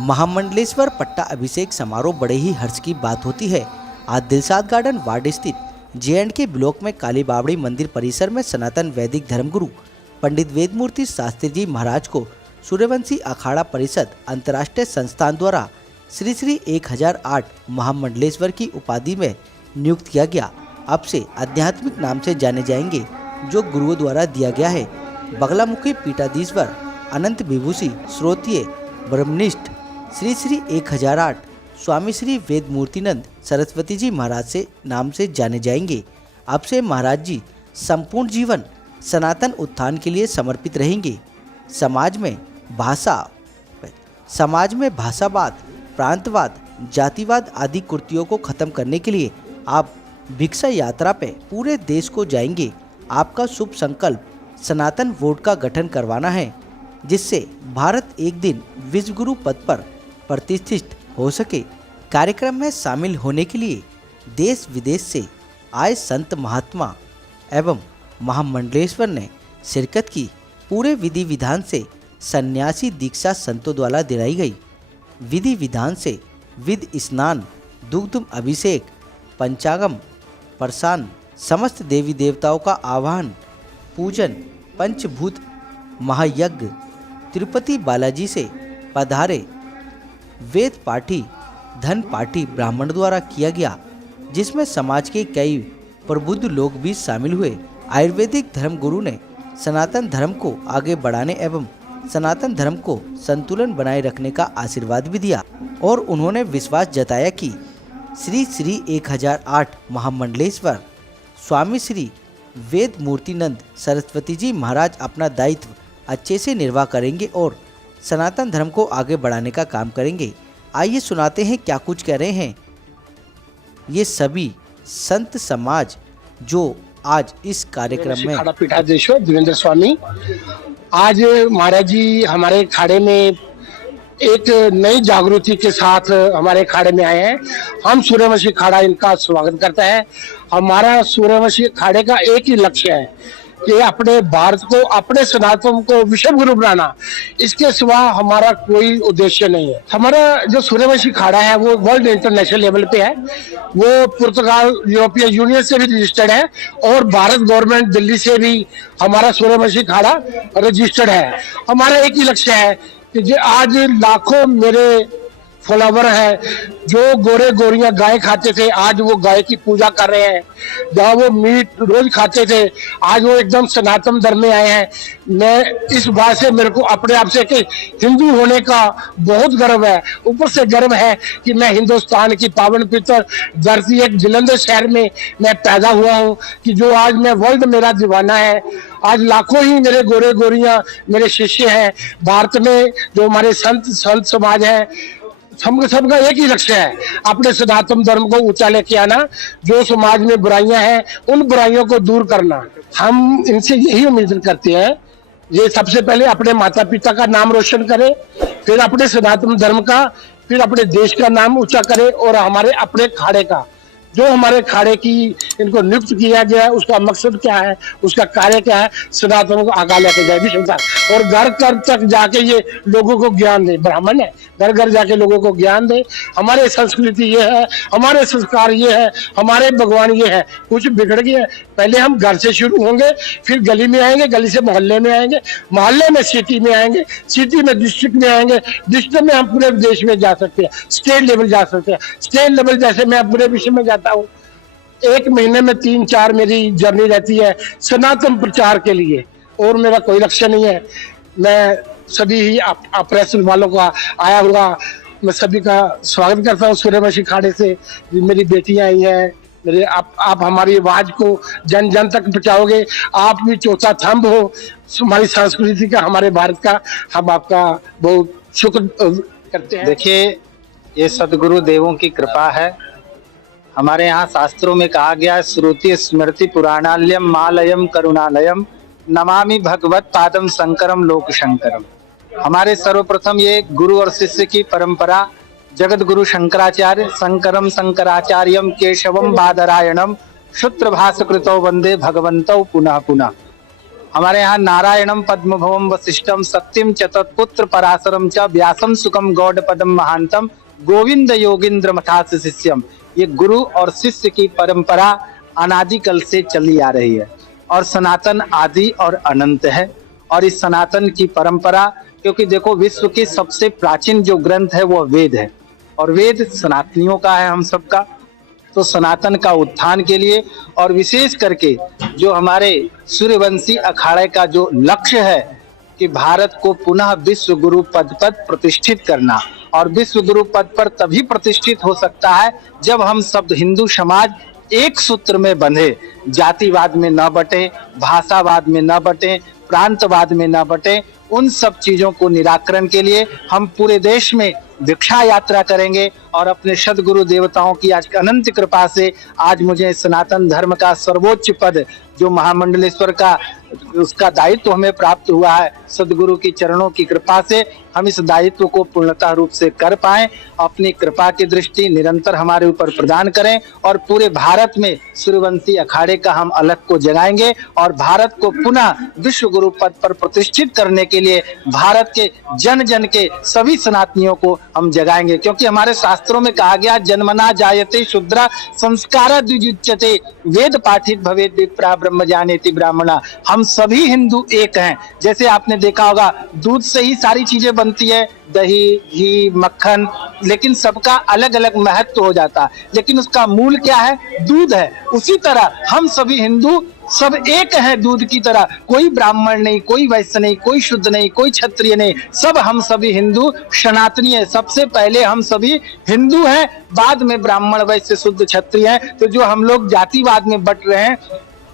महामंडलेश्वर पट्टा अभिषेक समारोह बड़े ही हर्ष की बात होती है। आज दिलशाद गार्डन वार्ड स्थित J&K ब्लॉक में काली बावड़ी मंदिर परिसर में सनातन वैदिक धर्मगुरु पंडित वेदमूर्ति शास्त्री जी महाराज को सूर्यवंशी अखाड़ा परिषद अंतर्राष्ट्रीय संस्थान द्वारा श्री श्री 1008 महामंडलेश्वर की उपाधि में नियुक्त किया गया। अब से आध्यात्मिक नाम से जाने जाएंगे, जो गुरुओं द्वारा दिया गया है। बगलामुखी पीठाधीश्वर अनंत विभूषी श्रोत्रिय ब्रह्मनिष्ठ श्री श्री 1008 स्वामी श्री वेदमूर्तिनंद सरस्वती जी महाराज से नाम से जाने जाएंगे। अब से महाराज जी संपूर्ण जीवन सनातन उत्थान के लिए समर्पित रहेंगे। समाज में भाषावाद, प्रांतवाद, जातिवाद आदि कुर्तियों को खत्म करने के लिए आप भिक्षा यात्रा पे पूरे देश को जाएंगे। आपका शुभ संकल्प सनातन बोर्ड का गठन करवाना है, जिससे भारत एक दिन विश्व गुरु पद पर प्रतिष्ठित हो सके। कार्यक्रम में शामिल होने के लिए देश विदेश से आए संत महात्मा एवं महामंडलेश्वर ने शिरकत की। पूरे विधि विधान से सन्यासी दीक्षा संतों द्वारा दिलाई गई। विधि विधान से विध स्नान, दुग्ध अभिषेक, पंचागम, प्रसाद, समस्त देवी देवताओं का आवाहन, पूजन, पंचभूत महायज्ञ, तिरुपति बालाजी से पधारे वेद पाठी, धन पाठी ब्राह्मण द्वारा किया गया, जिसमें समाज के कई प्रबुद्ध लोग भी शामिल हुए। आयुर्वेदिक धर्मगुरु ने सनातन धर्म को आगे बढ़ाने एवं सनातन धर्म को संतुलन बनाए रखने का आशीर्वाद भी दिया और उन्होंने विश्वास जताया कि श्री श्री 1008 महामंडलेश्वर स्वामी श्री वेदमूर्तिनंद सरस्वती जी महाराज अपना दायित्व अच्छे से निर्वाह करेंगे और सनातन धर्म को आगे बढ़ाने का काम करेंगे। आइए सुनाते हैं क्या कुछ कह रहे हैं ये सभी संत समाज जो आज इस कार्यक्रम में। पीठाधीश्वर देवेंद्र स्वामी, आज महाराज जी हमारे खाड़े में एक नई जागृति के साथ हमारे खाड़े में आए हैं। हम सूर्यवंशी खाड़ा इनका स्वागत करता है। हमारा सूर्यवंशी खाड़े का एक ही लक्ष्य है कि अपने भारत को, अपने सनातन को विश्व गुरु बनाना। इसके सिवा हमारा कोई उद्देश्य नहीं है। हमारा जो सूर्यवंशी खाड़ा है वो वर्ल्ड इंटरनेशनल लेवल पे है। वो पुर्तगाल यूरोपियन यूनियन से भी रजिस्टर्ड है और भारत गवर्नमेंट दिल्ली से भी हमारा सूर्यवंशी खाड़ा रजिस्टर्ड है। हमारा एक ही लक्ष्य है कि आज लाखों मेरे फॉलोवर है जो गोरे गोरियां गाय खाते थे, आज वो गाय की पूजा कर रहे हैं। जहाँ वो मीट रोज खाते थे, आज वो एकदम सनातन धर्म में आए हैं। मैं इस बात से मेरे को अपने आप से कि हिंदू होने का बहुत गर्व है। ऊपर से गर्व है कि मैं हिंदुस्तान की पावन पवित्र धरती एक जलंधर शहर में मैं पैदा हुआ हूँ, कि जो आज मैं वर्ल्ड मेरा दीवाना है। आज लाखों ही मेरे गोरे गोरियां मेरे शिष्य हैं। भारत में जो हमारे संत समाज है, सबका एक ही लक्ष्य है, अपने सनातन धर्म को ऊंचा लेके आना। जो समाज में बुराइयां हैं उन बुराइयों को दूर करना। हम इनसे यही उम्मीद करते हैं, ये सबसे पहले अपने माता पिता का नाम रोशन करें, फिर अपने सनातन धर्म का, फिर अपने देश का नाम ऊंचा करें और हमारे अपने खाड़े का, जो हमारे खाड़े की इनको नियुक्त किया गया है, उसका मकसद क्या है, उसका कार्य क्या है, सनातन को आगे लेके जाए विश्वता। और घर घर तक जाके ये लोगों को ज्ञान दे। ब्राह्मण है, घर घर जाके लोगों को ज्ञान दे। हमारे संस्कृति ये है, हमारे संस्कार ये है, हमारे भगवान ये है। कुछ बिगड़ गया, पहले हम घर से शुरू होंगे, फिर गली में आएंगे, गली से मोहल्ले में आएंगे, मोहल्ले में सिटी में आएंगे, सिटी में डिस्ट्रिक्ट में आएंगे, डिस्ट्रिक्ट में हम पूरे देश में जा सकते हैं, स्टेट लेवल जा सकते हैं। स्टेट लेवल जैसे मैं पूरे विश्व में जाता हूँ। एक महीने में 3-4 मेरी जर्नी रहती है सनातन प्रचार के लिए, और मेरा कोई लक्ष्य नहीं है। मैं सभी ही प्रेस वालों का आया हुआ मैं सभी का स्वागत करता हूँ सूर्यवंशी खाड़े से। मेरी बेटियां आई हैं, मेरे आप हमारी आवाज को जन जन तक पहुंचाओगे। आप भी चौथा थंब हो हमारी संस्कृति का, हमारे भारत का। हम आपका बहुत शुक्र करते हैं। देखिए, ये सदगुरु देवों की कृपा है। हमारे यहाँ शास्त्रों में कहा गया है, श्रुति स्मृति पुराणालयम मालयम करुणालयम नमामि भगवत पादम शंकरम लोक शंकरम। हमारे सर्वप्रथम ये गुरु और शिष्य की परंपरा, जगत गुरु शंकराचार्य शंकरम शंकराचार्यम केशवम बादरायणम सूत्रभाष कृतौ वंदे भगवंतौ पुनः पुनः। हमारे यहाँ नारायणम पद्मभवम वशिष्ठम सत्यम च तत्पुत्र पराशरम च व्यासम सुखम गौड़ पदम महांतम गोविंद योगिंद्र मथास शिष्यम। ये गुरु और शिष्य की परंपरा अनादिकाल से चली आ रही है और सनातन आदि और अनंत है। और इस सनातन की परंपरा, क्योंकि देखो विश्व की सबसे प्राचीन जो ग्रंथ है वो वेद है और वेद सनातनियों का है, हम सबका। तो सनातन का उत्थान के लिए और विशेष करके जो हमारे सूर्यवंशी अखाड़े का जो लक्ष्य है कि भारत को पुनः विश्व गुरु पद पर प्रतिष्ठित करना, और विश्व गुरु पद पर तभी प्रतिष्ठित हो सकता है जब हम सब हिंदू समाज एक सूत्र में बंधे, जातिवाद में न बटे, भाषावाद में न बटे, प्रांतवाद में न बटे। उन सब चीजों को निराकरण के लिए हम पूरे देश में भिक्षा यात्रा करेंगे और अपने सदगुरु देवताओं की आज अनंत कृपा से आज मुझे सनातन धर्म का सर्वोच्च पद जो महामंडलेश्वर का उसका दायित्व हमें प्राप्त हुआ है, सदगुरु की चरणों की कृपा से हम इस दायित्व को पूर्णतः रूप से कर पाएं। अपनी कृपा की दृष्टि निरंतर हमारे ऊपर प्रदान करें और पूरे भारत में सूर्यवंशी अखाड़े का हम अलग को जगाएंगे और भारत को पुनः विश्व गुरु पद पर प्रतिष्ठित करने के लिए भारत के जन जन के सभी सनातनियों को हम जगाएंगे। क्योंकि हमारे शास्त्रों में कहा गया जन्मना जायते शूद्रा संस्कारा द्विजुच्यते वेद पाठित भवेद विप्रा ब्रह्म जानेति ब्राह्मणा। हम सभी हिंदू एक हैं। जैसे आपने देखा होगा दूध से ही सारी चीजें बनती है, दही, घी, मक्खन, लेकिन सबका अलग अलग महत्व हो जाता है, लेकिन उसका मूल क्या है? दूध है। उसी तरह हम सभी हिंदू सब एक है दूध की तरह। कोई ब्राह्मण नहीं, कोई वैश्य नहीं, कोई शुद्ध नहीं, कोई क्षत्रिय नहीं, सब हम सभी हिंदू सनातनी है। सबसे पहले हम सभी हिंदू हैं, बाद में ब्राह्मण वैश्य शुद्ध क्षत्रिय हैं। तो जो हम लोग जातिवाद में बट रहे हैं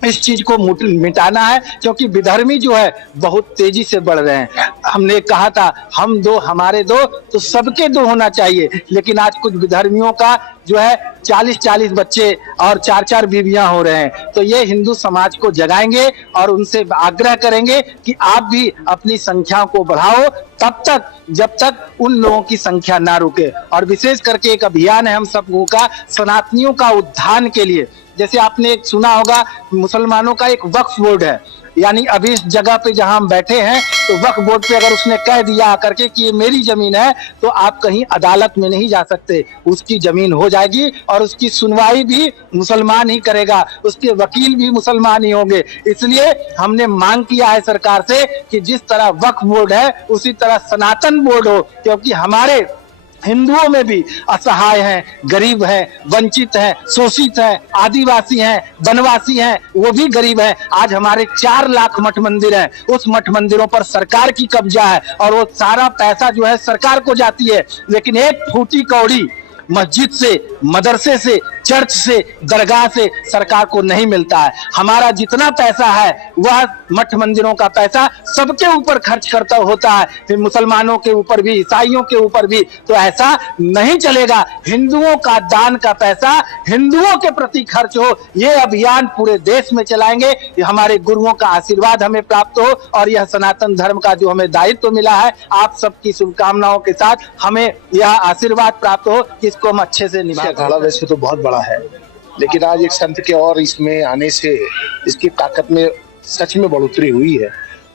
इस चीज को मिटाना है, क्योंकि विधर्मी जो है बहुत तेजी से बढ़ रहे हैं। हमने कहा था हम दो हमारे दो तो सबके दो होना चाहिए, लेकिन आज कुछ विधर्मियों का जो है 40-40 बच्चे और 4-4 बीवियां हो रहे हैं। तो ये हिंदू समाज को जगाएंगे और उनसे आग्रह करेंगे कि आप भी अपनी संख्या को बढ़ाओ तब तक जब तक उन लोगों की संख्या ना रुके। और विशेष करके एक अभियान है हम सबों का सनातनियों का उत्थान के लिए। जैसे आपने एक सुना होगा मुसलमानों का एक वक्फ बोर्ड है, यानी अभी इस जगह पे जहां हम बैठे हैं तो वक्फ बोर्ड पे अगर उसने कह दिया आकर के कि ये मेरी जमीन है तो आप कहीं अदालत में नहीं जा सकते, उसकी जमीन हो जाएगी और उसकी सुनवाई भी मुसलमान ही करेगा, उसके वकील भी मुसलमान ही होंगे। इसलिए हमने मांग किया है सरकार से कि जिस तरह वक्फ बोर्ड है उसी तरह सनातन बोर्ड हो, क्योंकि हमारे हिंदुओं में भी असहाय हैं, गरीब हैं, वंचित हैं, शोषित हैं, आदिवासी हैं, वनवासी हैं, वो भी गरीब हैं। आज हमारे 4 लाख मठ मंदिर हैं, उस मठ मंदिरों पर सरकार की कब्जा है और वो सारा पैसा जो है सरकार को जाती है, लेकिन एक फूटी कौड़ी मस्जिद से, मदरसे से, चर्च से, दरगाह से सरकार को नहीं मिलता है। हमारा जितना पैसा है वह मठ मंदिरों का पैसा सबके ऊपर खर्च करता होता है, फिर मुसलमानों के ऊपर भी, ईसाइयों के ऊपर भी। तो ऐसा नहीं चलेगा। हिंदुओं का दान का पैसा हिंदुओं के प्रति खर्च हो, ये अभियान पूरे देश में चलाएंगे। हमारे गुरुओं का आशीर्वाद हमें प्राप्त हो और यह सनातन धर्म का जो हमें दायित्व मिला है, आप सबकी शुभकामनाओं के साथ हमें यह आशीर्वाद प्राप्त हो कि इसको हम अच्छे से निभा। अखाड़ा वैसे तो बहुत बड़ा है, लेकिन आज एक संत के और इसमें आने से इसकी ताकत में सच में बढ़ोतरी हुई है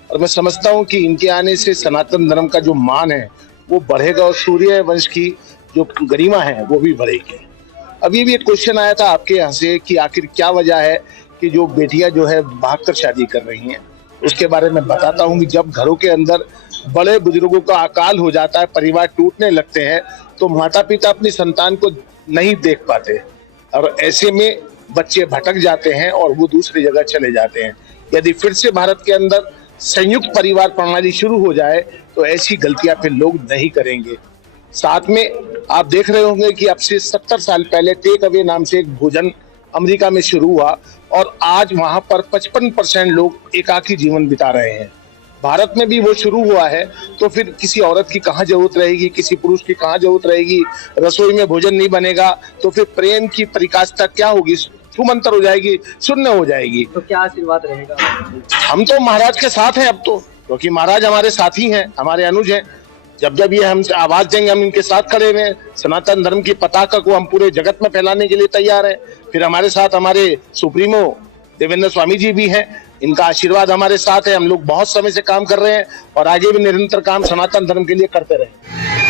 और मैं समझता हूं कि इनके आने से सनातन धर्म का जो मान है वो बढ़ेगा और सूर्य वंश की जो गरिमा है वो भी बढ़ेगी। अभी भी एक क्वेश्चन आया था आपके यहाँ से कि आखिर क्या वजह है कि जो बेटियां जो है भागकर शादी कर रही हैं। उसके बारे में बताता हूँ कि जब घरों के अंदर बड़े बुजुर्गों का अकाल हो जाता है, परिवार टूटने लगते हैं, तो माता पिता अपनी संतान को नहीं देख पाते और ऐसे में बच्चे भटक जाते हैं और वो दूसरी जगह चले जाते हैं। यदि फिर से भारत के अंदर संयुक्त परिवार प्रणाली शुरू हो जाए तो ऐसी गलतियां फिर लोग नहीं करेंगे। साथ में आप देख रहे होंगे कि अब से 70 साल पहले टेक अवे नाम से एक भोजन अमेरिका में शुरू हुआ और आज वहां पर 55% लोग एकाकी जीवन बिता रहे हैं। भारत में भी वो शुरू हुआ है, तो फिर किसी औरत की कहाँ जरूरत रहेगी, किसी पुरुष की कहाँ जरूरत रहेगी। रसोई में भोजन नहीं बनेगा तो फिर प्रेम की परिकाष्ठा क्या होगी, छूमंतर हो जाएगी, शून्य हो जाएगी। तो क्या आशीर्वाद रहेगा? हम तो महाराज के साथ हैं अब तो, क्योंकि महाराज हमारे साथी हैं, हमारे अनुज हैं। जब जब ये हम आवाज देंगे हम इनके साथ खड़े हैं। सनातन धर्म की पताका को हम पूरे जगत में फैलाने के लिए तैयार हैं। फिर हमारे साथ हमारे सुप्रीमो देवेंद्र स्वामी जी भी हैं। इनका आशीर्वाद हमारे साथ है। हम लोग बहुत समय से काम कर रहे हैं और आगे भी निरंतर काम सनातन धर्म के लिए करते रहें।